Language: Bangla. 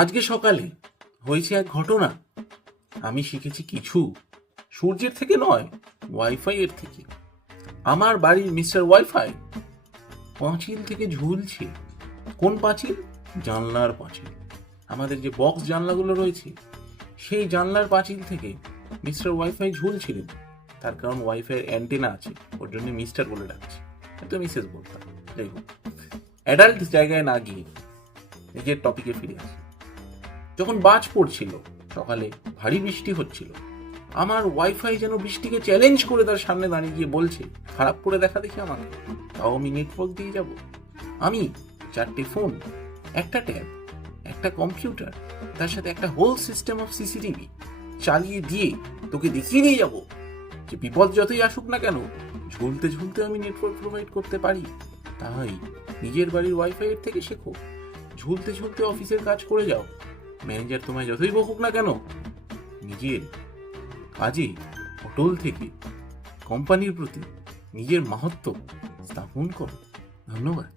আজকে সকালে হয়েছে এক ঘটনা। আমি শিখেছি কিছু সূর্যের থেকে নয়, ওয়াইফাই এর থেকে। আমার বাড়ির মিস্টার ওয়াইফাই পাঁচিল থেকে ঝুলছে। কোন পাঁচিল? জানলার পাঁচিল। আমাদের যে বক্স জানলাগুলো রয়েছে সেই জানলার পাঁচিল থেকে মিস্টার ওয়াইফাই ঝুলছিলেন। তার কারণ ওয়াইফাই অ্যান্টেনা আছে, ওর জন্য মিস্টার বলে ডাকছি, তো মিসেস বলতাম। যাই হোক, অ্যাডাল্ট জায়গায় না গিয়ে নিজের টপিকে ফিরে আসি। যখন বাজ পড়ছিল, সকালে ভারী বৃষ্টি হচ্ছিল, আমার ওয়াইফাই যেন বৃষ্টিকে চ্যালেঞ্জ করে তার সামনে দাঁড়িয়ে গিয়ে বলছে, খারাপ করে দেখা দেখি আমাকে, তাও আমি নেটওয়ার্ক দিয়ে যাব। আমি 4টে ফোন, একটা ট্যাব, একটা কম্পিউটার, তার সাথে একটা হোল সিস্টেম অফ সিসিটিভি চালিয়ে দিয়ে তোকে দেখিয়ে নিয়ে যাব যে বিপদ যতই আসুক না কেন, ঝুলতে ঝুলতে আমি নেটওয়ার্ক প্রোভাইড করতে পারি। তাই নিজের বাড়ির ওয়াইফাই এর থেকে শেখো, ঝুলতে ঝুলতে অফিসের কাজ করে যাও। ম্যানেজার তোমায় যতই বকুক না কেন, নিজের কাজে অটল থেকে কোম্পানির প্রতি নিজের মাহাত্ম্য স্থাপন করো। ধন্যবাদ।